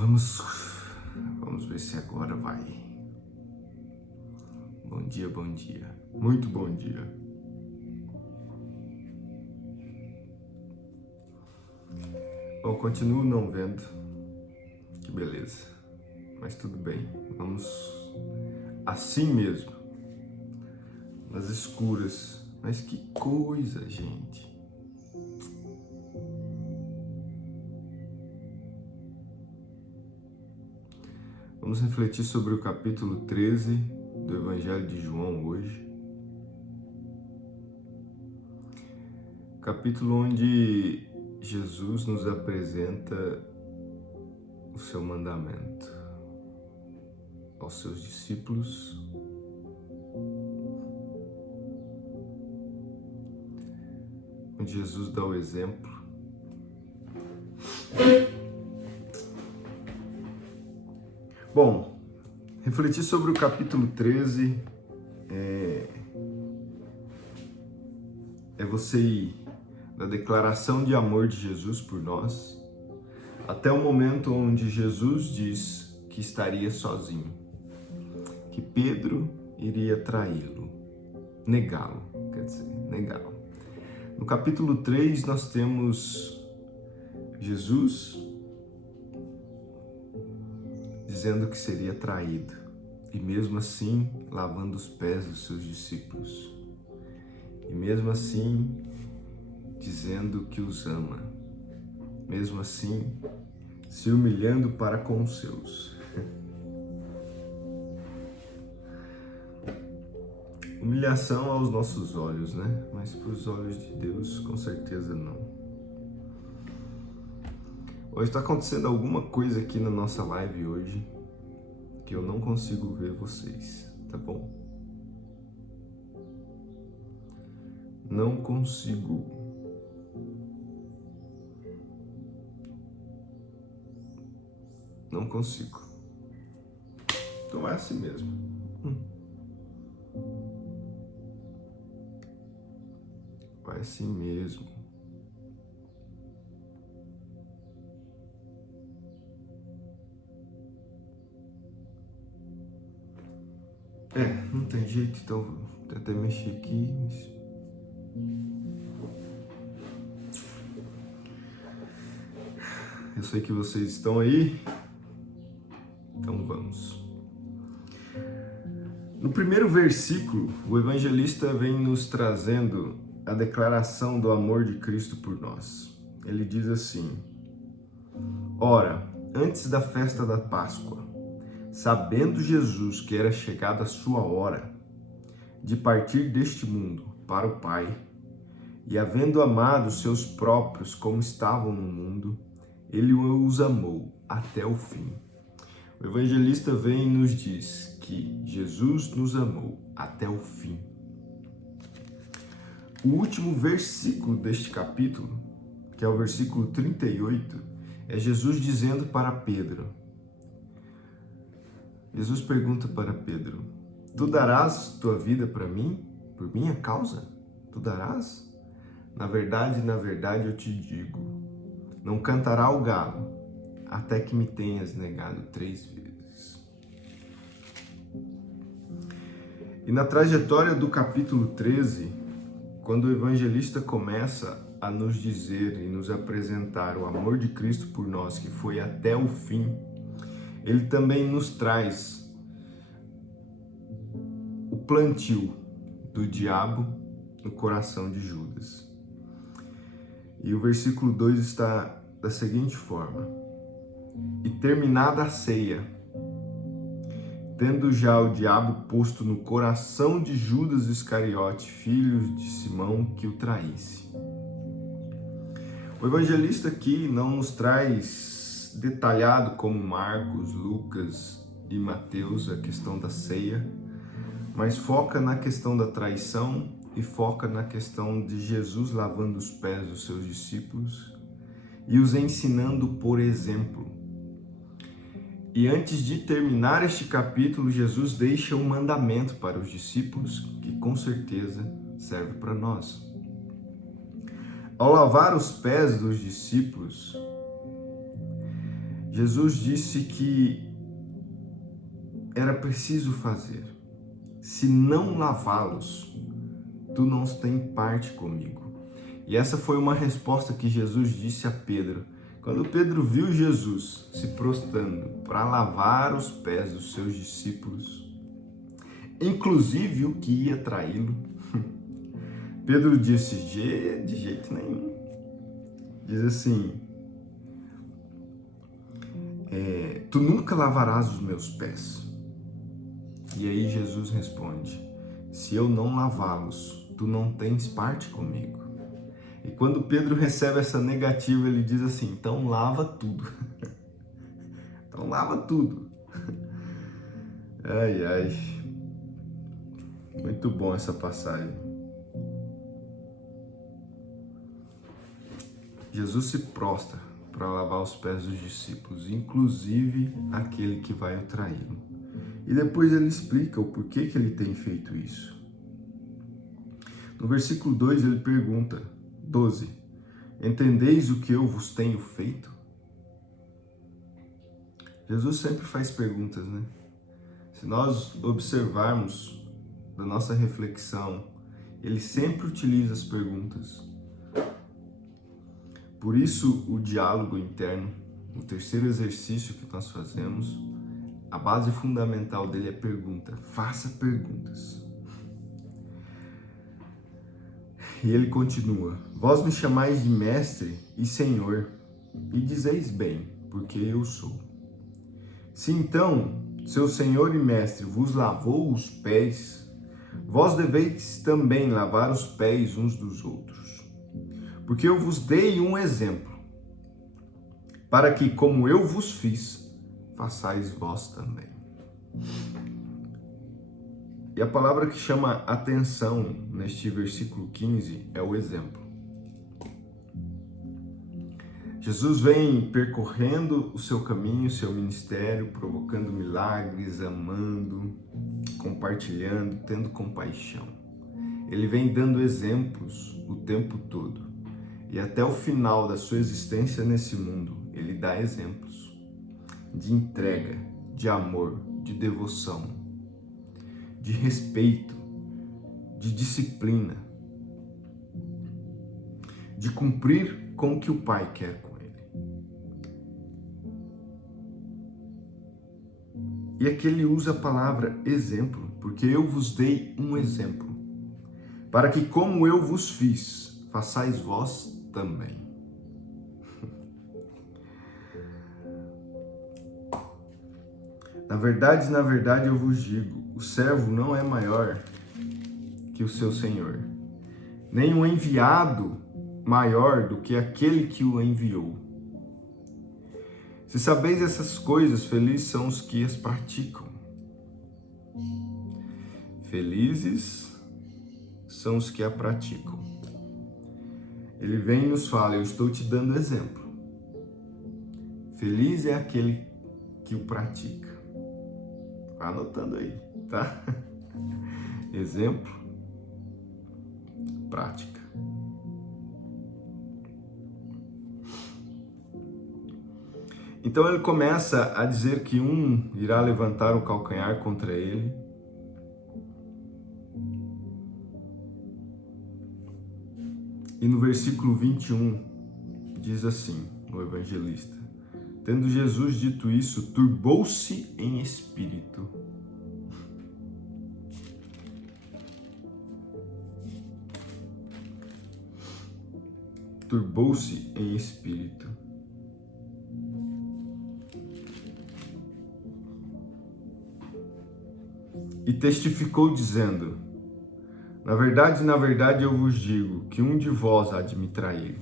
Vamos ver se agora vai. Bom dia, muito bom dia. Bom, continuo não vendo, que beleza, mas tudo bem, vamos assim mesmo, nas escuras, mas que coisa, gente. Vamos refletir sobre o capítulo 13 do Evangelho de João hoje. Capítulo onde Jesus nos apresenta o seu mandamento aos seus discípulos, onde Jesus dá o exemplo. Bom, refletir sobre o capítulo 13 é você ir da declaração de amor de Jesus por nós até o momento onde Jesus diz que estaria sozinho, que Pedro iria traí-lo, negá-lo. No capítulo 3 nós temos Jesus dizendo que seria traído e mesmo assim lavando os pés dos seus discípulos e mesmo assim dizendo que os ama, mesmo assim se humilhando para com os seus. Humilhação aos nossos olhos, né? Mas para os olhos de Deus, com certeza não. Hoje está acontecendo alguma coisa aqui na nossa live hoje que eu não consigo ver vocês, tá bom? Não consigo. Não consigo. Então é assim mesmo. Vai assim mesmo. Não tem jeito, então vou até mexer aqui. Eu sei que vocês estão aí, então vamos. No primeiro versículo, o evangelista vem nos trazendo a declaração do amor de Cristo por nós. Ele diz assim: Ora, antes da festa da Páscoa, sabendo Jesus que era chegada a sua hora de partir deste mundo para o Pai, e havendo amado os seus próprios como estavam no mundo, ele os amou até o fim. O evangelista vem e nos diz que Jesus nos amou até o fim. O último versículo deste capítulo, que é o versículo 38, é Jesus dizendo para Pedro. Jesus pergunta para Pedro: Tu darás tua vida para mim, por minha causa? Tu darás? Na verdade, eu te digo, não cantará o galo até que me tenhas negado 3 vezes. E na trajetória do capítulo 13, quando o evangelista começa a nos dizer e nos apresentar o amor de Cristo por nós, que foi até o fim, ele também nos traz o plantio do diabo no coração de Judas. E o versículo 2 está da seguinte forma: E terminada a ceia, tendo já o diabo posto no coração de Judas Iscariote, filho de Simão, que o traísse. O evangelista aqui não nos traz detalhado como Marcos, Lucas e Mateus a questão da ceia, mas foca na questão da traição e foca na questão de Jesus lavando os pés dos seus discípulos e os ensinando por exemplo. E antes de terminar este capítulo, Jesus deixa um mandamento para os discípulos que com certeza serve para nós. Ao lavar os pés dos discípulos, Jesus disse que era preciso fazer. Se não lavá-los, tu não tens parte comigo. E essa foi uma resposta que Jesus disse a Pedro. Quando Pedro viu Jesus se prostrando para lavar os pés dos seus discípulos, inclusive o que ia traí-lo, Pedro disse, de jeito nenhum. Diz assim, tu nunca lavarás os meus pés. E aí Jesus responde, se eu não lavá-los, tu não tens parte comigo. E quando Pedro recebe essa negativa, ele diz assim, então lava tudo. Então lava tudo. Ai, ai. Muito bom essa passagem. Jesus se prostra para lavar os pés dos discípulos, inclusive aquele que vai o traí-lo. E depois ele explica o porquê que ele tem feito isso. No versículo 2 ele pergunta, 12, entendeis o que eu vos tenho feito? Jesus sempre faz perguntas, né? Se nós observarmos da nossa reflexão, ele sempre utiliza as perguntas. Por isso, o diálogo interno, o terceiro exercício que nós fazemos, a base fundamental dele é pergunta. Faça perguntas. E ele continua, vós me chamais de mestre e senhor, e dizeis bem, porque eu sou. Se então seu senhor e mestre vos lavou os pés, vós deveis também lavar os pés uns dos outros. Porque eu vos dei um exemplo, para que, como eu vos fiz, façais vós também. E a palavra que chama atenção neste versículo 15 é o exemplo. Jesus vem percorrendo o seu caminho, o seu ministério, provocando milagres, amando, compartilhando, tendo compaixão. Ele vem dando exemplos o tempo todo. E até o final da sua existência nesse mundo, ele dá exemplos de entrega, de amor, de devoção, de respeito, de disciplina, de cumprir com o que o Pai quer com ele. E aqui ele usa a palavra exemplo, porque eu vos dei um exemplo, para que como eu vos fiz, façais vós também. Na verdade eu vos digo, o servo não é maior que o seu senhor, nem o enviado maior do que aquele que o enviou. Se sabeis essas coisas, felizes são os que as praticam. Felizes são os que a praticam. Ele vem e nos fala, eu estou te dando exemplo. Feliz é aquele que o pratica. Vai anotando aí, tá? Exemplo, prática. Então ele começa a dizer que um irá levantar o calcanhar contra ele. E no versículo 21 diz assim, o evangelista, tendo Jesus dito isso, turbou-se em espírito. Turbou-se em espírito. E testificou dizendo, na verdade eu vos digo que um de vós há de me trair.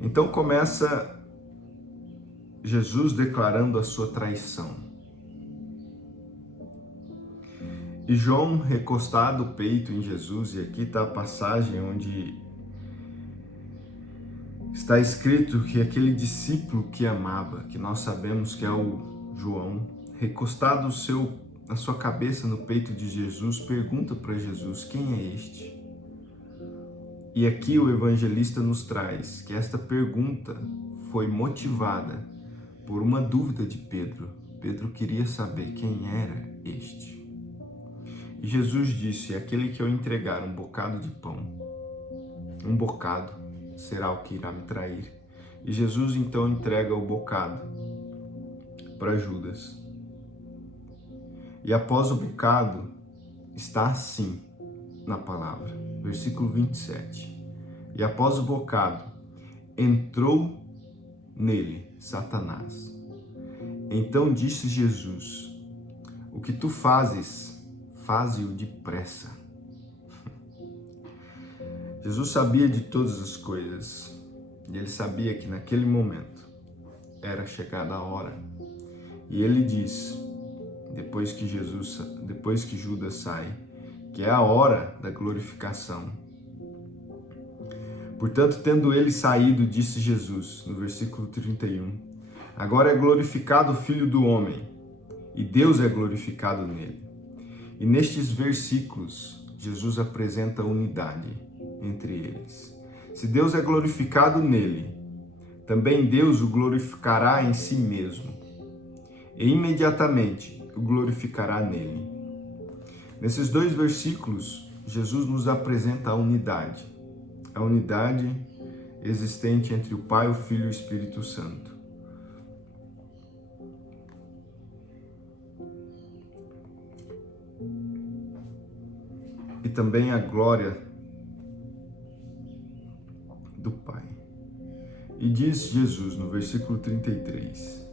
Então começa Jesus declarando a sua traição. E João, recostado o peito em Jesus, e aqui está a passagem onde está escrito que aquele discípulo que amava, que nós sabemos que é o João, recostado a sua cabeça no peito de Jesus, pergunta para Jesus, quem é este? E aqui o evangelista nos traz que esta pergunta foi motivada por uma dúvida de Pedro. Pedro queria saber quem era este. E Jesus disse: aquele que eu entregar um bocado de pão, um bocado será o que irá me trair. E Jesus então entrega o bocado para Judas. E após o bocado, está assim na palavra, versículo 27. E após o bocado, entrou nele Satanás. Então disse Jesus: o que tu fazes, faze-o depressa. Jesus sabia de todas as coisas, e ele sabia que naquele momento era chegada a hora. E ele diz, depois que Judas sai, que é a hora da glorificação. Portanto, tendo ele saído, disse Jesus, no versículo 31, agora é glorificado o Filho do Homem, e Deus é glorificado nele. E nestes versículos, Jesus apresenta a unidade entre eles. Se Deus é glorificado nele, também Deus o glorificará em si mesmo, e imediatamente o glorificará nele. Nesses dois versículos, Jesus nos apresenta a unidade existente entre o Pai, o Filho e o Espírito Santo. E também a glória do Pai. E diz Jesus no versículo 33,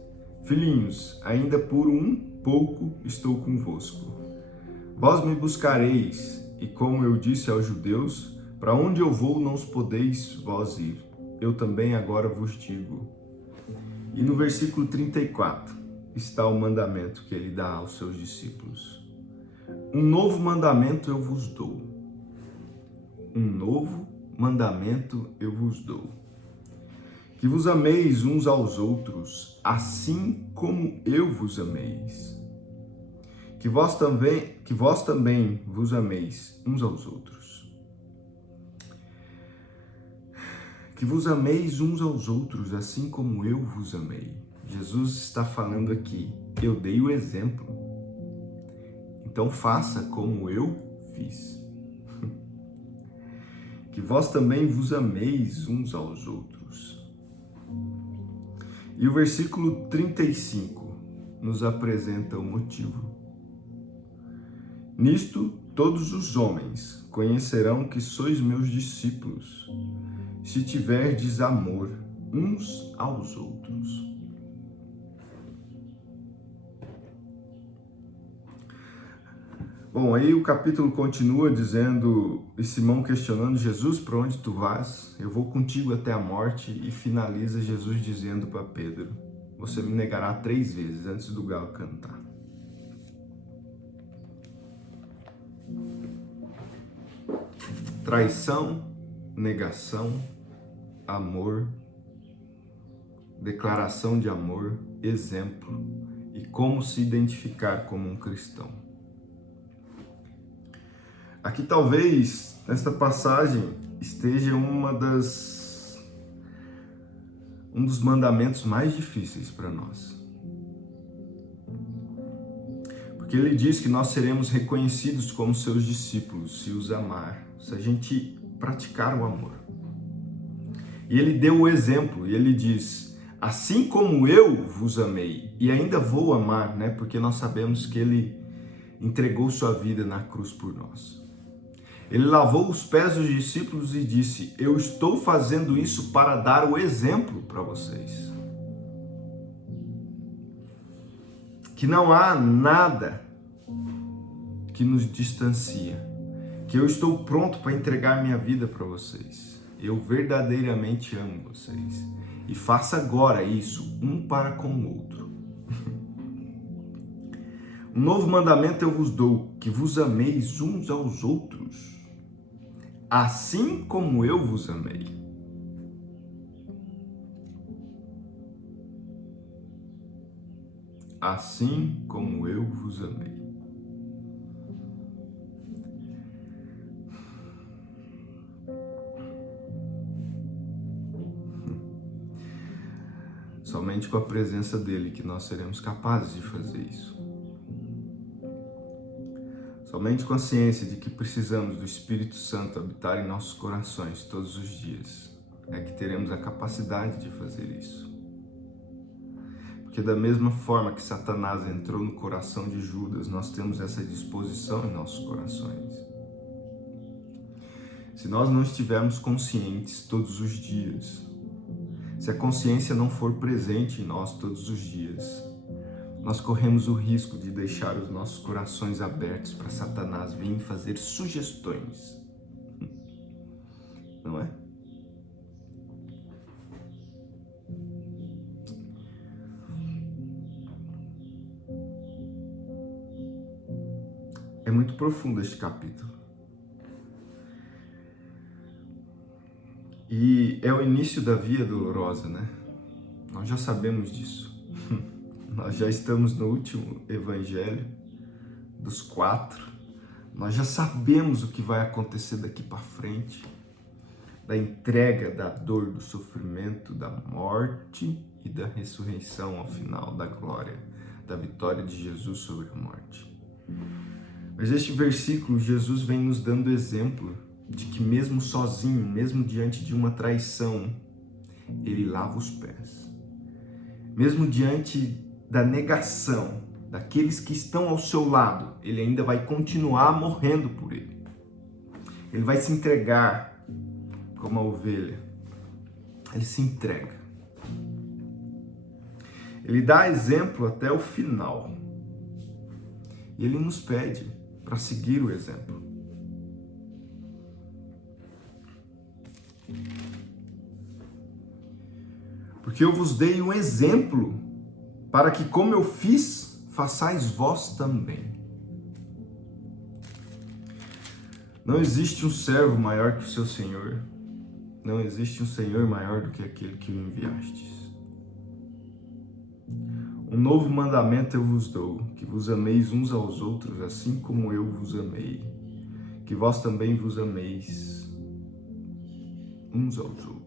filhinhos, ainda por um pouco estou convosco. Vós me buscareis, e como eu disse aos judeus, para onde eu vou não os podeis vós ir. Eu também agora vos digo. E no versículo 34 está o mandamento que ele dá aos seus discípulos. Um novo mandamento eu vos dou. Um novo mandamento eu vos dou. Que vos ameis uns aos outros, assim como eu vos ameis. Que vós também vos ameis uns aos outros. Que vos ameis uns aos outros, assim como eu vos amei. Jesus está falando aqui, eu dei o exemplo. Então faça como eu fiz. Que vós também vos ameis uns aos outros. E o versículo 35 nos apresenta o motivo. Nisto todos os homens conhecerão que sois meus discípulos, se tiverdes amor uns aos outros. Bom, aí o capítulo continua dizendo, e Simão questionando Jesus, para onde tu vas? Eu vou contigo até a morte, e finaliza Jesus dizendo para Pedro, você me negará 3 vezes antes do galo cantar. Traição, negação, amor, declaração de amor, exemplo e como se identificar como um cristão. Aqui talvez, nesta passagem, esteja um dos mandamentos mais difíceis para nós. Porque ele diz que nós seremos reconhecidos como seus discípulos, se os amar, se a gente praticar o amor. E ele deu o exemplo, e ele diz, assim como eu vos amei, e ainda vou amar, né? Porque nós sabemos que ele entregou sua vida na cruz por nós. Ele lavou os pés dos discípulos e disse, eu estou fazendo isso para dar o exemplo para vocês. Que não há nada que nos distancia, que eu estou pronto para entregar minha vida para vocês. Eu verdadeiramente amo vocês. E faça agora isso, um para com o outro. Um novo mandamento eu vos dou, que vos ameis uns aos outros, assim como eu vos amei. Assim como eu vos amei. somente com a presença dele que nós seremos capazes de fazer isso. Somente com a ciência de que precisamos do Espírito Santo habitar em nossos corações todos os dias é que teremos a capacidade de fazer isso. Porque da mesma forma que Satanás entrou no coração de Judas, nós temos essa disposição em nossos corações. Se nós não estivermos conscientes todos os dias, se a consciência não for presente em nós todos os dias, nós corremos o risco de deixar os nossos corações abertos para Satanás vir fazer sugestões. Não é? É muito profundo este capítulo. E é o início da via dolorosa, né? Nós já sabemos disso. Nós já estamos no último evangelho dos 4. Nós já sabemos o que vai acontecer daqui para frente. Da entrega, da dor, do sofrimento, da morte e da ressurreição ao final, da glória, da vitória de Jesus sobre a morte. Mas este versículo, Jesus vem nos dando exemplo de que mesmo sozinho, mesmo diante de uma traição, ele lava os pés. Mesmo diante da negação daqueles que estão ao seu lado, ele ainda vai continuar morrendo por ele. Ele vai se entregar como a ovelha. Ele se entrega. Ele dá exemplo até o final. E ele nos pede para seguir o exemplo. Porque eu vos dei um exemplo para que, como eu fiz, façais vós também. Não existe um servo maior que o seu Senhor. Não existe um Senhor maior do que aquele que o enviastes. Um novo mandamento eu vos dou, que vos ameis uns aos outros, assim como eu vos amei. Que vós também vos ameis uns aos outros.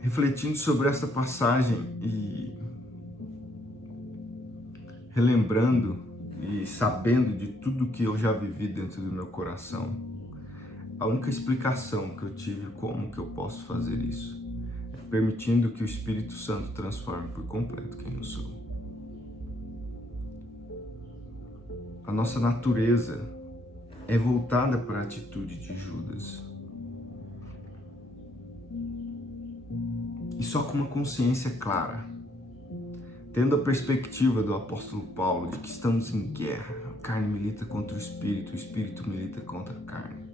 Refletindo sobre essa passagem e relembrando e sabendo de tudo que eu já vivi dentro do meu coração, a única explicação que eu tive como que eu posso fazer isso é permitindo que o Espírito Santo transforme por completo quem eu sou. A nossa natureza é voltada para a atitude de Judas. E só com uma consciência clara, tendo a perspectiva do apóstolo Paulo de que estamos em guerra, a carne milita contra o espírito milita contra a carne.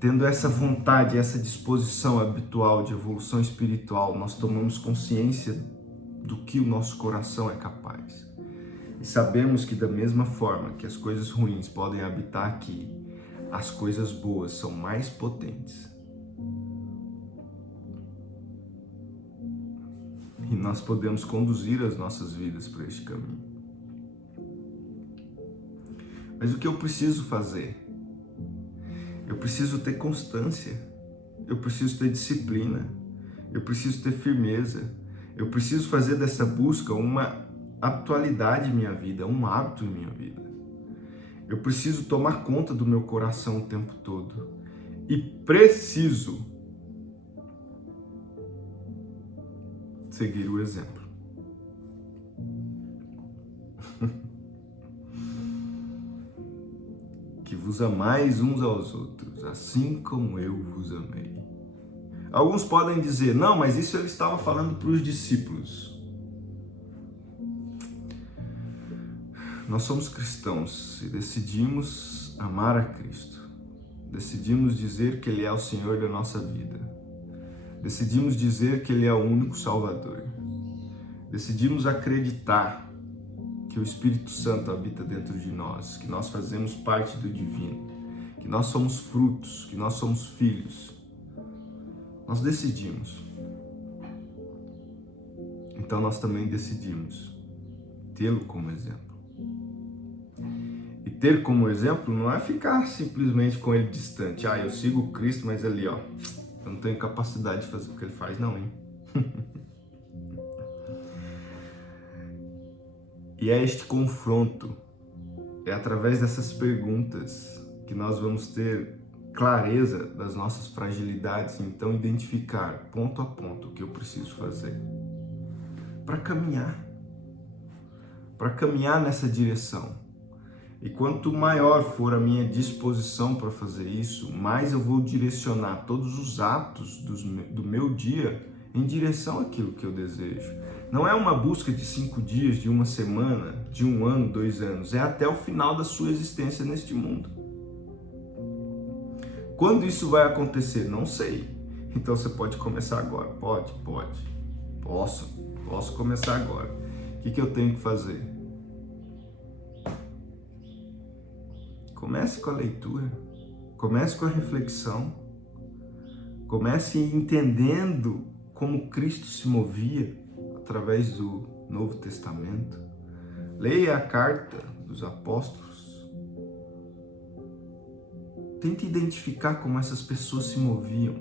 Tendo essa vontade, essa disposição habitual de evolução espiritual, nós tomamos consciência do que o nosso coração é capaz. E sabemos que da mesma forma que as coisas ruins podem habitar aqui, as coisas boas são mais potentes. E nós podemos conduzir as nossas vidas para este caminho. Mas o que eu preciso fazer? Eu preciso ter constância, eu preciso ter disciplina, eu preciso ter firmeza, eu preciso fazer dessa busca uma atualidade em minha vida, um hábito em minha vida. Eu preciso tomar conta do meu coração o tempo todo e preciso seguir o exemplo. Que vos amais uns aos outros, assim como eu vos amei. Alguns podem dizer, não, mas isso ele estava falando para os discípulos. Nós somos cristãos e decidimos amar a Cristo. Decidimos dizer que Ele é o Senhor da nossa vida. Decidimos dizer que Ele é o único Salvador. Decidimos acreditar que o Espírito Santo habita dentro de nós, que nós fazemos parte do divino, que nós somos frutos, que nós somos filhos. Nós decidimos. Então nós também decidimos tê-lo como exemplo. E ter como exemplo não é ficar simplesmente com ele distante. Eu sigo Cristo, mas ali, eu não tenho capacidade de fazer o que ele faz, não, hein? E é este confronto, é através dessas perguntas que nós vamos ter clareza das nossas fragilidades, então identificar ponto a ponto o que eu preciso fazer para caminhar nessa direção. E quanto maior for a minha disposição para fazer isso, mais eu vou direcionar todos os atos do meu dia em direção àquilo que eu desejo. Não é uma busca de 5 dias, de uma semana, de 1 ano, 2 anos. É até o final da sua existência neste mundo. Quando isso vai acontecer? Não sei. Então você pode começar agora. Pode. Posso começar agora. O que eu tenho que fazer? Comece com a leitura. Comece com a reflexão. Comece entendendo como Cristo se movia através do Novo Testamento. Leia a carta dos apóstolos. Tente identificar como essas pessoas se moviam.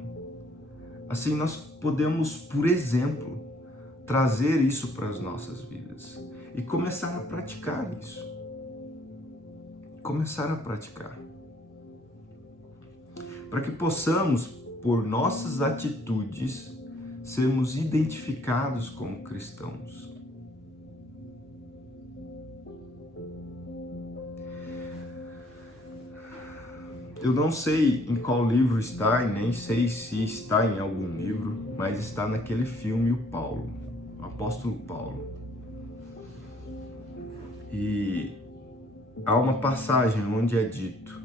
Assim nós podemos, por exemplo, trazer isso para as nossas vidas e começar a praticar isso. Começar a praticar. Para que possamos, por nossas atitudes, sermos identificados como cristãos. Eu não sei em qual livro está e nem sei se está em algum livro, mas está naquele filme o apóstolo Paulo. E há uma passagem onde é dito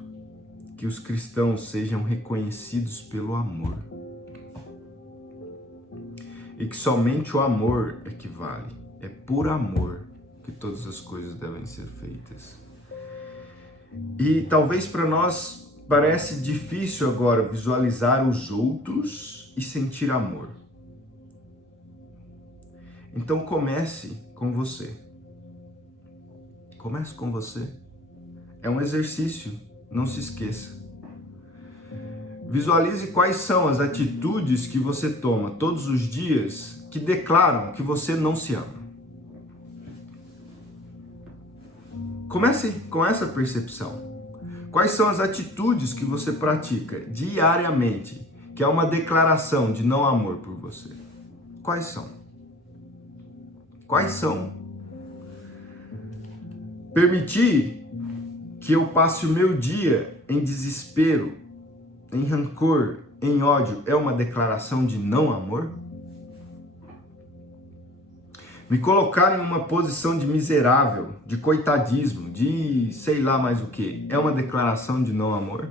que os cristãos sejam reconhecidos pelo amor. E que somente o amor é que vale. É por amor que todas as coisas devem ser feitas. E talvez para nós parece difícil agora visualizar os outros e sentir amor. Então comece com você. Comece com você. É um exercício, não se esqueça. Visualize quais são as atitudes que você toma todos os dias que declaram que você não se ama. Comece com essa percepção. Quais são as atitudes que você pratica diariamente, que é uma declaração de não amor por você? Quais são? Quais são? Permitir que eu passe o meu dia em desespero, em rancor, em ódio, é uma declaração de não amor? Me colocar em uma posição de miserável, de coitadismo, de sei lá mais o que, é uma declaração de não amor?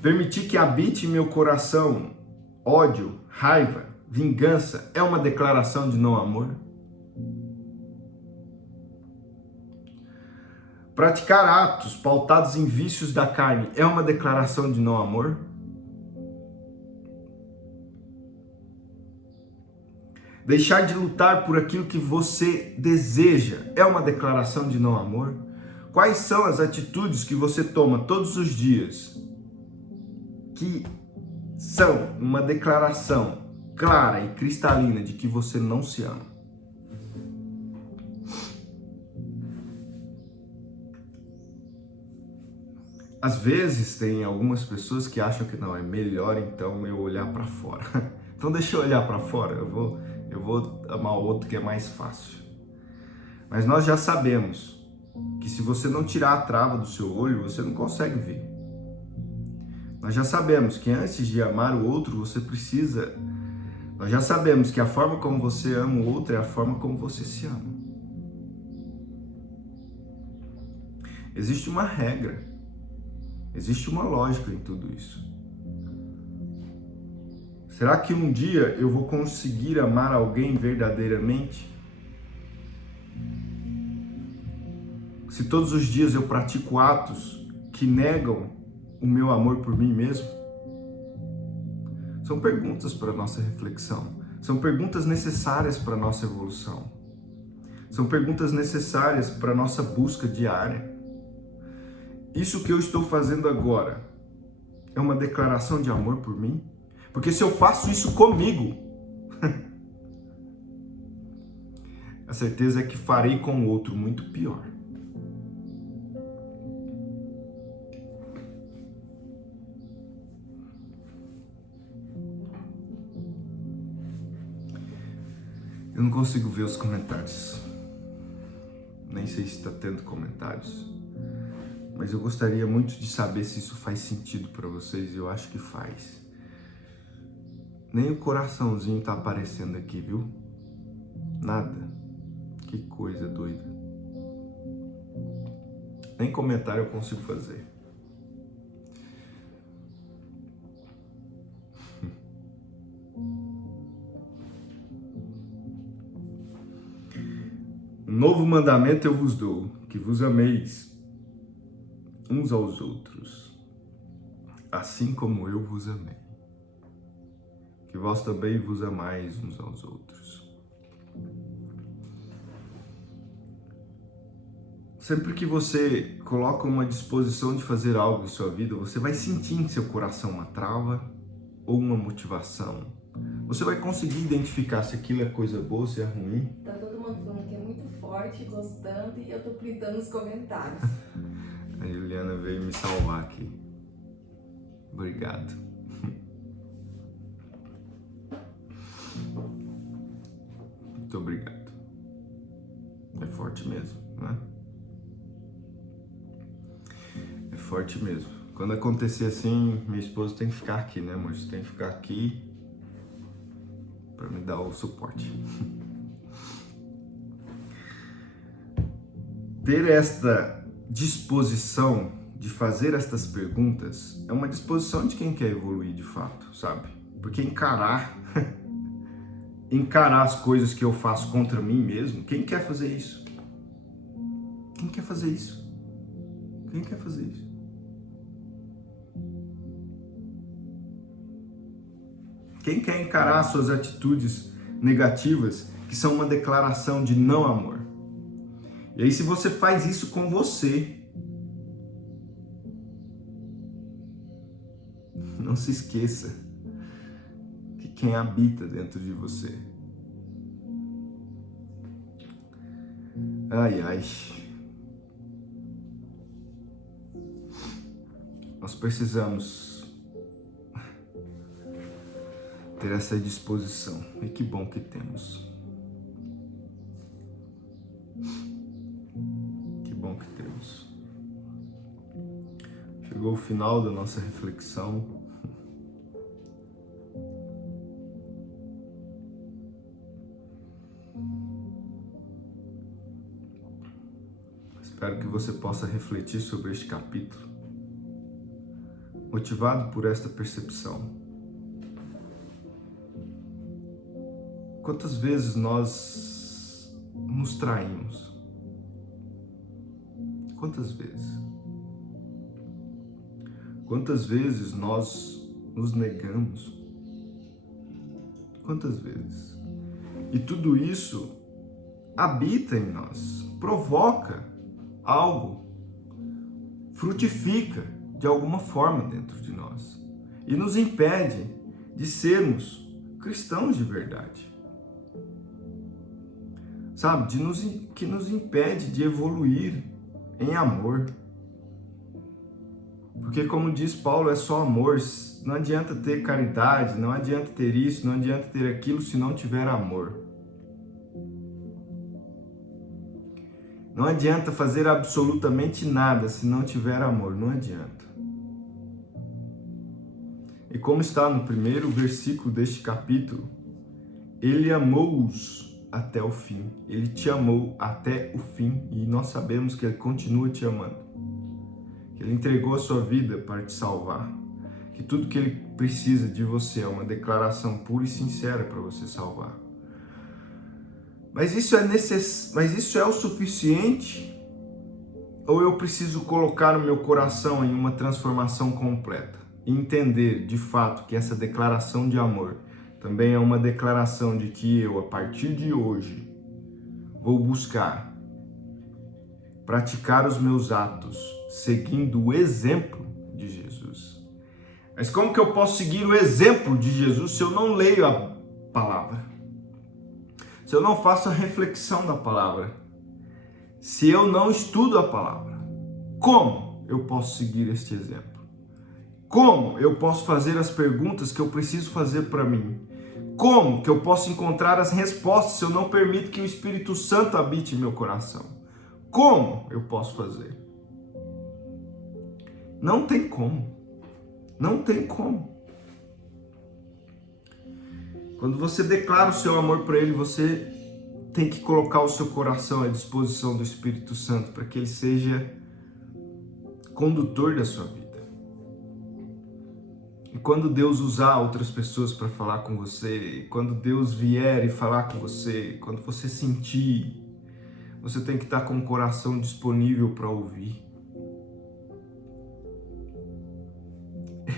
Permitir que habite em meu coração ódio, raiva, vingança, é uma declaração de não amor? Praticar atos pautados em vícios da carne é uma declaração de não amor? Deixar de lutar por aquilo que você deseja é uma declaração de não amor? Quais são as atitudes que você toma todos os dias que são uma declaração clara e cristalina de que você não se ama? Às vezes tem algumas pessoas que acham que não, é melhor então eu olhar para fora. Então deixa eu olhar para fora, eu vou amar o outro que é mais fácil. Mas nós já sabemos que se você não tirar a trava do seu olho, você não consegue ver. Nós já sabemos que antes de amar o outro, você precisa... Nós já sabemos que a forma como você ama o outro é a forma como você se ama. Existe uma regra. Existe uma lógica em tudo isso. Será que um dia eu vou conseguir amar alguém verdadeiramente? Se todos os dias eu pratico atos que negam o meu amor por mim mesmo? São perguntas para a nossa reflexão. São perguntas necessárias para a nossa evolução. São perguntas necessárias para a nossa busca diária. Isso que eu estou fazendo agora é uma declaração de amor por mim? Porque se eu faço isso comigo, a certeza é que farei com o outro muito pior. Eu não consigo ver os comentários. Nem sei se está tendo comentários. Mas eu gostaria muito de saber se isso faz sentido para vocês. Eu acho que faz. Nem o coraçãozinho está aparecendo aqui, viu? Nada. Que coisa doida. Nem comentário eu consigo fazer. Um novo mandamento eu vos dou, que vos ameis uns aos outros, assim como eu vos amei. Que vós também vos amais uns aos outros. Sempre que você coloca uma disposição de fazer algo em sua vida, você vai sentir em seu coração uma trava ou uma motivação. Você vai conseguir identificar se aquilo é coisa boa, se é ruim. Tá todo mundo falando que é muito forte, gostando, e eu tô printando os comentários. A Juliana veio me salvar aqui. Obrigado. Muito obrigado. É forte mesmo, não é? É forte mesmo. Quando acontecer assim, minha esposa tem que ficar aqui, né, amor? Você tem que ficar aqui para me dar o suporte. Ter esta disposição de fazer estas perguntas é uma disposição de quem quer evoluir de fato, sabe? Porque encarar as coisas que eu faço contra mim mesmo, quem quer fazer isso? Quem quer fazer isso? Quem quer fazer isso? Quem quer encarar suas atitudes negativas, que são uma declaração de não amor? E aí, se você faz isso com você, não se esqueça que quem habita dentro de você. Ai, ai. Nós precisamos ter essa disposição. E que bom que temos. Que bom que temos. Chegou o final da nossa reflexão. Espero que você possa refletir sobre este capítulo, motivado por esta percepção. Quantas vezes nós nos traímos? Quantas vezes? Quantas vezes nós nos negamos? Quantas vezes? E tudo isso habita em nós, provoca algo, frutifica de alguma forma dentro de nós e nos impede de sermos cristãos de verdade. Sabe, que nos impede de evoluir em amor. Porque, como diz Paulo, é só amor. Não adianta ter caridade, não adianta ter isso, não adianta ter aquilo se não tiver amor. Não adianta fazer absolutamente nada se não tiver amor, não adianta. E como está no primeiro versículo deste capítulo, ele amou-os até o fim. Ele te amou até o fim e nós sabemos que ele continua te amando. Que ele entregou a sua vida para te salvar. Que tudo que ele precisa de você é uma declaração pura e sincera para você salvar. Mas isso é o suficiente? Ou eu preciso colocar o meu coração em uma transformação completa? E entender de fato que essa declaração de amor também é uma declaração de que eu, a partir de hoje, vou buscar praticar os meus atos seguindo o exemplo de Jesus. Mas como que eu posso seguir o exemplo de Jesus se eu não leio a palavra? Se eu não faço a reflexão da palavra? Se eu não estudo a palavra? Como eu posso seguir este exemplo? Como eu posso fazer as perguntas que eu preciso fazer para mim? Como que eu posso encontrar as respostas se eu não permito que o Espírito Santo habite em meu coração? Como eu posso fazer? Não tem como. Não tem como. Quando você declara o seu amor por Ele, você tem que colocar o seu coração à disposição do Espírito Santo para que Ele seja condutor da sua vida. E quando Deus usar outras pessoas para falar com você, quando Deus vier e falar com você, quando você sentir, você tem que estar com o coração disponível para ouvir.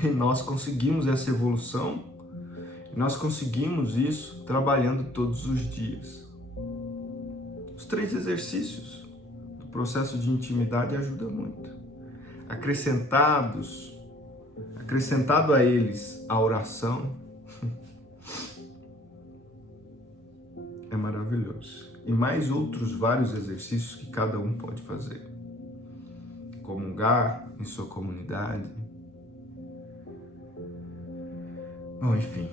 E nós conseguimos essa evolução, e nós conseguimos isso trabalhando todos os dias. Os 3 exercícios do processo de intimidade ajudam muito. Acrescentado a eles a oração, é maravilhoso. E mais outros vários exercícios que cada um pode fazer. Comungar em sua comunidade. Bom, enfim.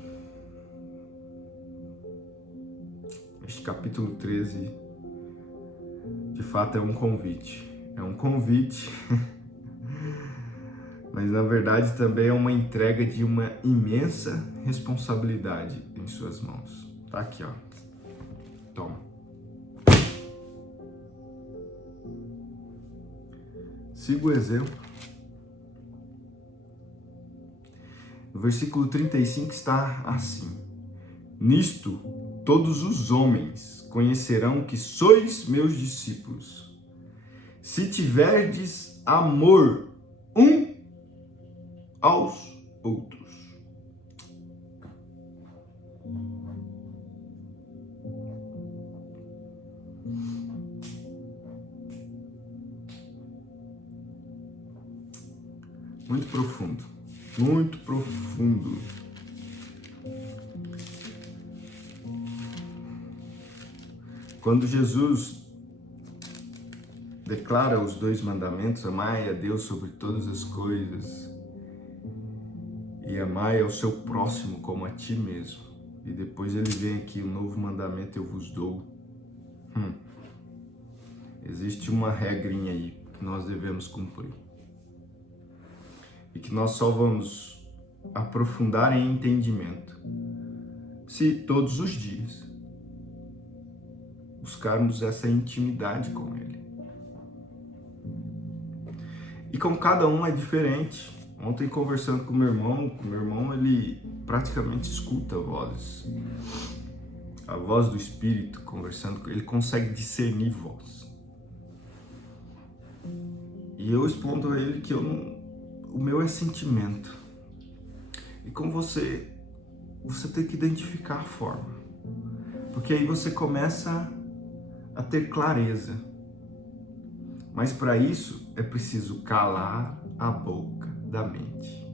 Este capítulo 13, de fato, é um convite. É um convite, mas na verdade também é uma entrega de uma imensa responsabilidade em suas mãos. Tá aqui, ó. Toma. Siga o exemplo. No versículo 35 está assim: nisto todos os homens conhecerão que sois meus discípulos, se tiverdes amor um aos outros. Muito profundo, muito profundo. Quando Jesus declara os 2 mandamentos, amai a Deus sobre todas as coisas e amai ao seu próximo como a ti mesmo. E depois ele vem aqui, um novo mandamento eu vos dou. Existe uma regrinha aí que nós devemos cumprir. E que nós só vamos aprofundar em entendimento se todos os dias buscarmos essa intimidade com Ele. E com cada um é diferente. Ontem, conversando com meu irmão, ele praticamente escuta a voz do Espírito, conversando com ele, consegue discernir voz. E eu expondo a ele que o meu é sentimento. E com você tem que identificar a forma. Porque aí você começa a ter clareza. Mas para isso é preciso calar a boca da mente.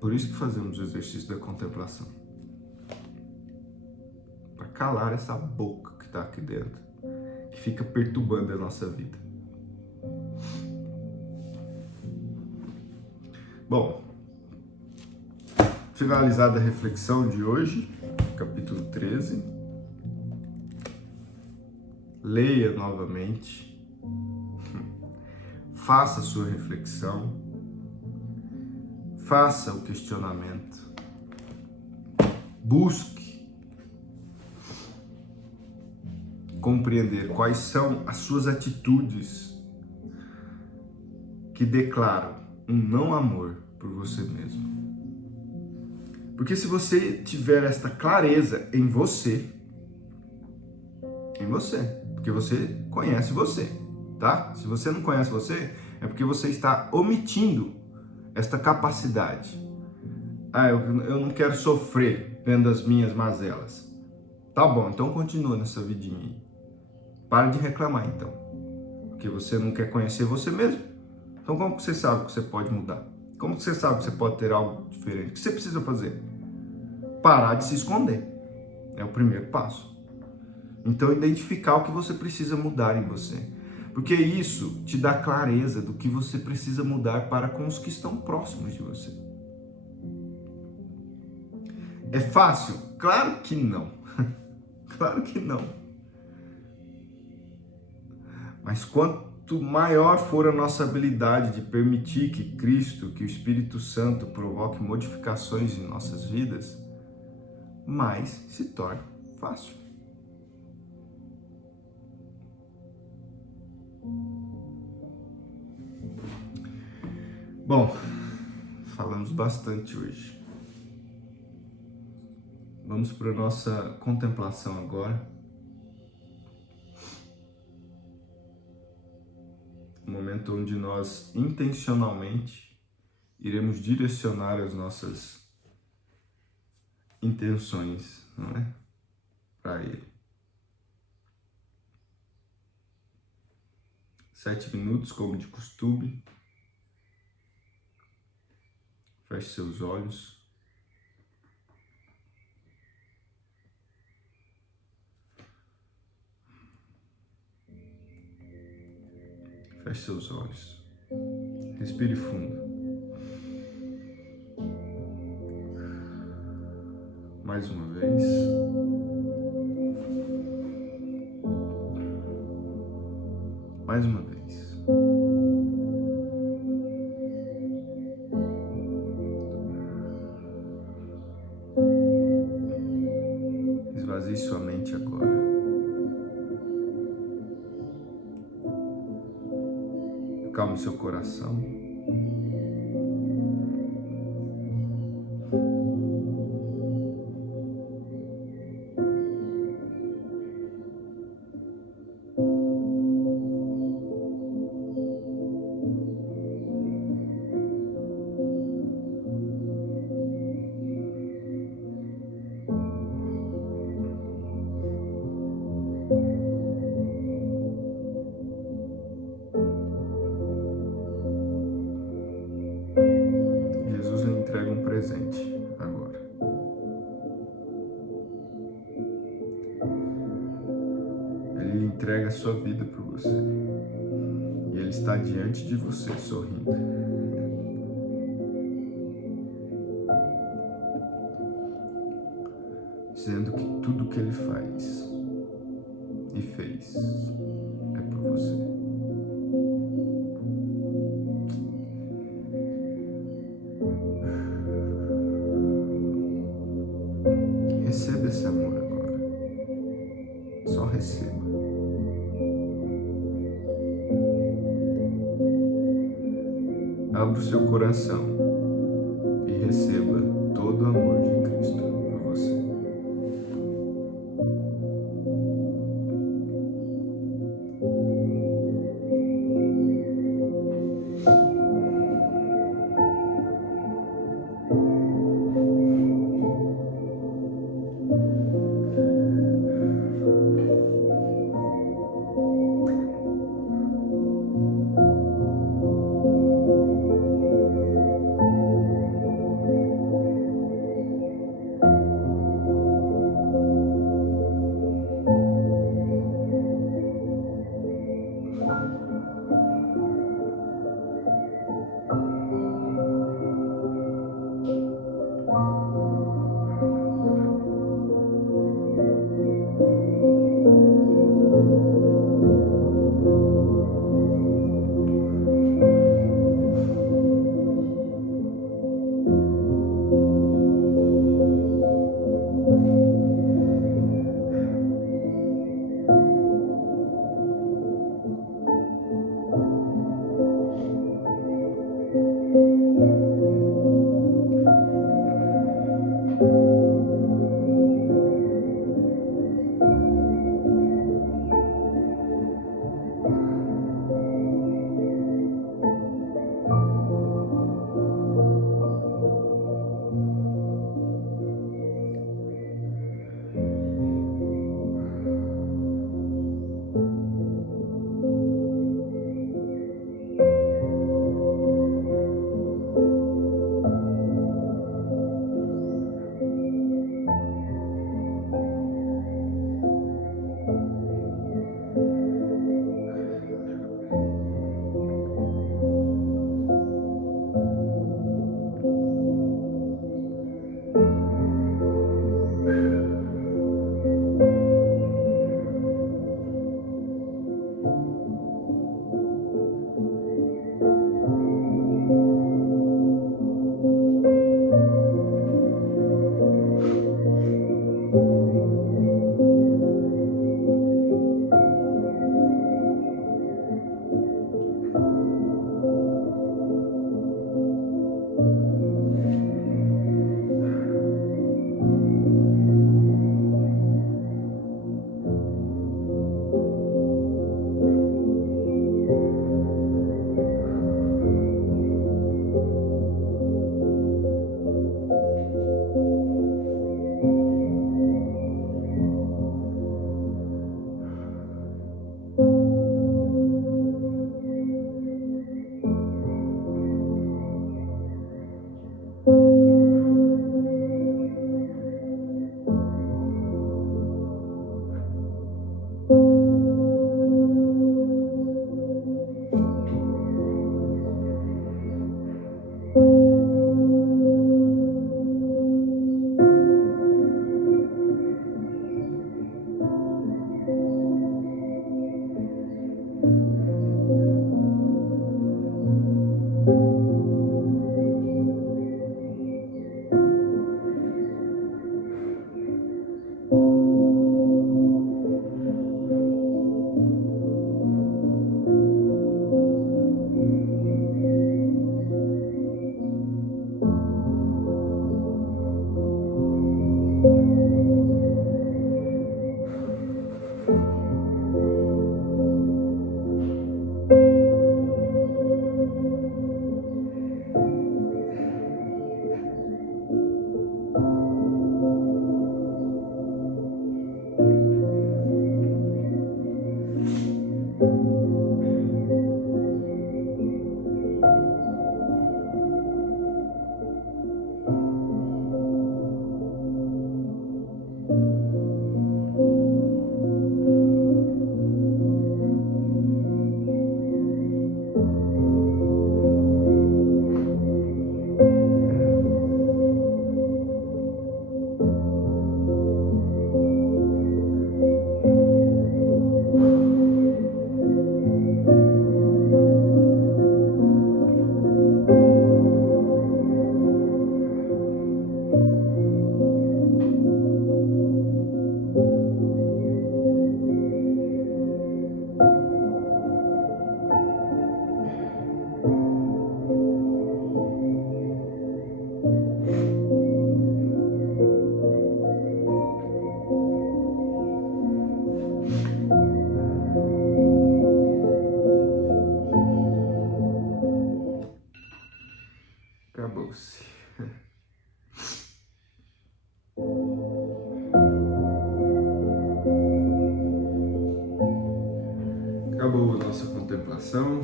Por isso que fazemos o exercício da contemplação. Para calar essa boca que está aqui dentro, que fica perturbando a nossa vida. Bom, finalizada a reflexão de hoje, capítulo 13, leia novamente, faça a sua reflexão, faça o questionamento, busque compreender quais são as suas atitudes que declaram um não amor por você mesmo. Porque se você tiver esta clareza em você, porque você conhece você, tá? Se você não conhece você, é porque você está omitindo esta capacidade. Eu não quero sofrer vendo as minhas mazelas. Tá bom, então continua nessa vidinha aí. Para de reclamar então. Porque você não quer conhecer você mesmo. Então como que você sabe que você pode mudar? Como que você sabe que você pode ter algo diferente? O que você precisa fazer? Parar de se esconder. É o primeiro passo. Então identificar o que você precisa mudar em você. Porque isso te dá clareza do que você precisa mudar para com os que estão próximos de você. É fácil? Claro que não. Claro que não. Mas quanto maior for a nossa habilidade de permitir que Cristo, que o Espírito Santo provoque modificações em nossas vidas, mais se torna fácil. Bom, falamos bastante hoje. Vamos para a nossa contemplação agora. Um momento onde nós intencionalmente iremos direcionar as nossas intenções, não é? Para Ele. 7 minutos, como de costume. Feche seus olhos. Feche seus olhos. Respire fundo. Mais uma vez. Mais uma vez. Esvazie sua mente agora. Acalme seu coração. Jesus lhe entrega um presente agora. Ele lhe entrega a sua vida para você. E Ele está diante de você, sorrindo. Dizendo que tudo que Ele faz e fez é por você. Receba esse amor agora. Só receba. Abra o seu coração e receba todo o amor de Cristo por você.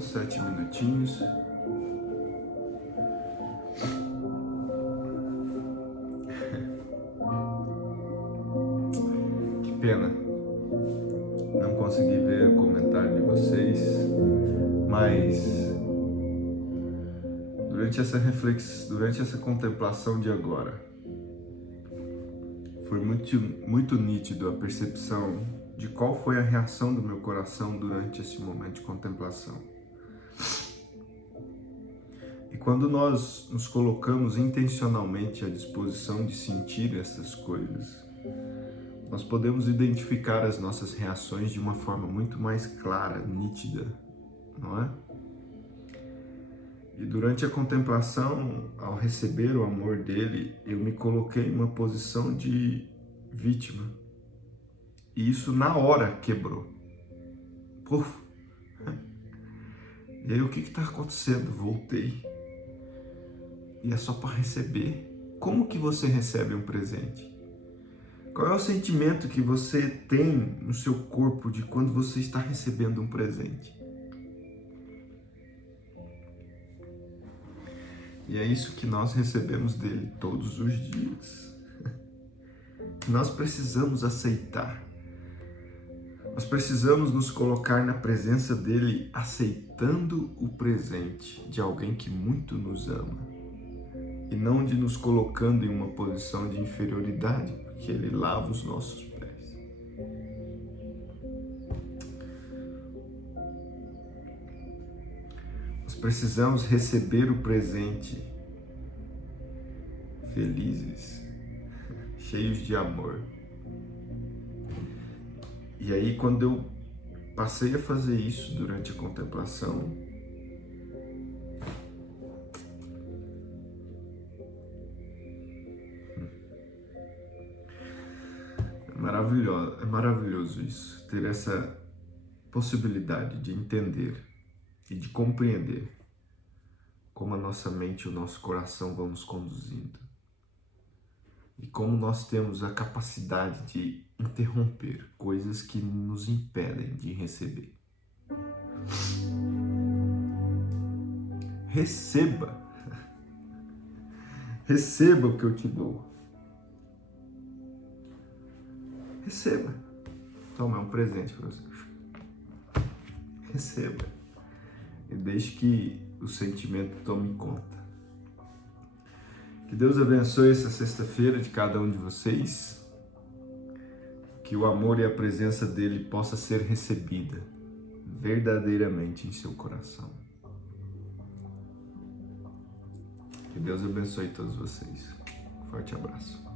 7 minutinhos. Que pena. Não consegui ver o comentário de vocês, mas durante essa contemplação de agora, foi muito nítido a percepção de qual foi a reação do meu coração durante esse momento de contemplação. E quando nós nos colocamos intencionalmente à disposição de sentir essas coisas, nós podemos identificar as nossas reações de uma forma muito mais clara, nítida, não é? E durante a contemplação, ao receber o amor dele, eu me coloquei em uma posição de vítima. E isso na hora quebrou. Puf! E aí o que está acontecendo? Voltei. E é só para receber. Como que você recebe um presente? Qual é o sentimento que você tem no seu corpo de quando você está recebendo um presente? E é isso que nós recebemos dele todos os dias. Nós precisamos aceitar. Nós precisamos nos colocar na presença dele, aceitando o presente de alguém que muito nos ama. E não de nos colocando em uma posição de inferioridade, porque ele lava os nossos pés. Nós precisamos receber o presente felizes, cheios de amor. E aí, quando eu passei a fazer isso durante a contemplação, é maravilhoso isso, ter essa possibilidade de entender e de compreender como a nossa mente e o nosso coração vão nos conduzindo e como nós temos a capacidade de interromper coisas que nos impedem de receber. Receba o que eu te dou. Receba. Toma, é um presente para você. Receba. E deixe que o sentimento tome conta. Que Deus abençoe essa sexta-feira de cada um de vocês. Que o amor e a presença dele possa ser recebida verdadeiramente em seu coração. Que Deus abençoe todos vocês. Um forte abraço.